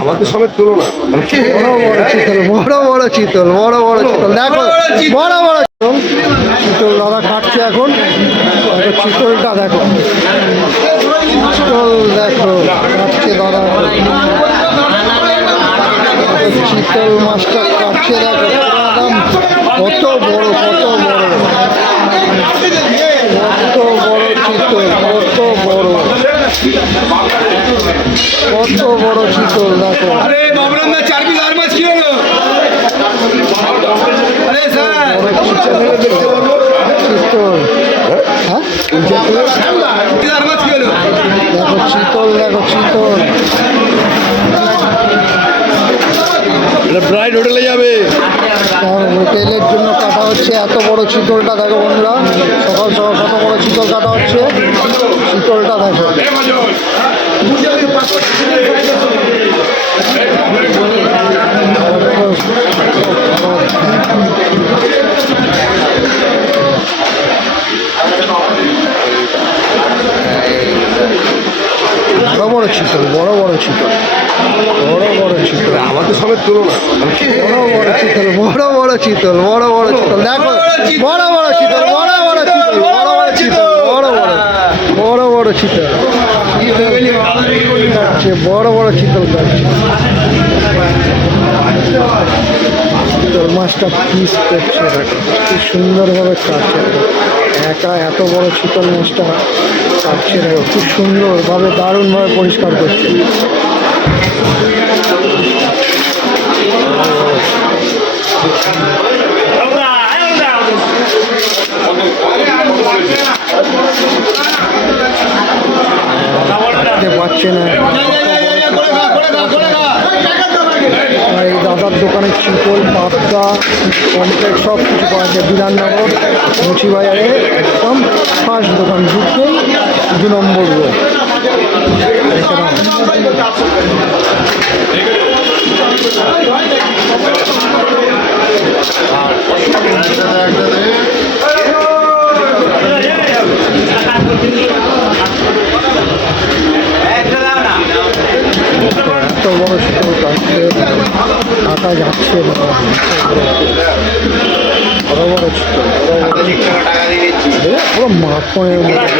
আমাদের চিতল, বড় বড় চিতল দেখো, বড় বড় চিতল। চিতল দাদা কাটছে এখন। চিতলটা দেখো। চিতল দেখো, কাটছে দাদা। চিতল মাছটা কাটছে, দেখো একদম কত বড় কত বড়। কত বড় চিতল, কত বড়। কত বড় শীতল দেখো। আরে বাবরান্দা চার পিস আর মাছ কি হলো? আরে স্যার। চিতল হ্যাঁ? দেখো চিতল দেখো চিতল এটা হোটেলে যাবে। হোটেলের জন্য কাটা হচ্ছে এত বড় চিতলটা দেখো বন্ধুরা। সকাল সকাল কত বড় শীতল কাটা হচ্ছে? শীতলটা দেখো। বড় বড় চিতল বড় বড় চিতল বড় বড় চিতল আমাদের সমেত তুলনা বড় বড় চিতল বড় বড় চিতল বড় বড় চিতল দেখো বড় বড় চিতল বড় বড় চিতল বড় বড় চিতল বড় বড় বড় চিতল বড় বড় চিতল কাটছে চিতল মাছটা পিস করছে কি সুন্দরভাবে কাটছে। একা এত বড় চিতল মাছটা কাটছে খুব সুন্দরভাবে, দারুণভাবে পরিষ্কার করছে। কাটতে পারছে না এই দাদার দোকানে চিতল পাবদা কমপ্লেট সব কিছু পাওয়া যায় বিধাননগর মুচি বাজারে একদম ফার্স্ট দোকান ঢুকতেই দু নম্বর রোড কাটছে কাটা যাচ্ছে না বড় বড় ছোট পুরো মাখনের মতো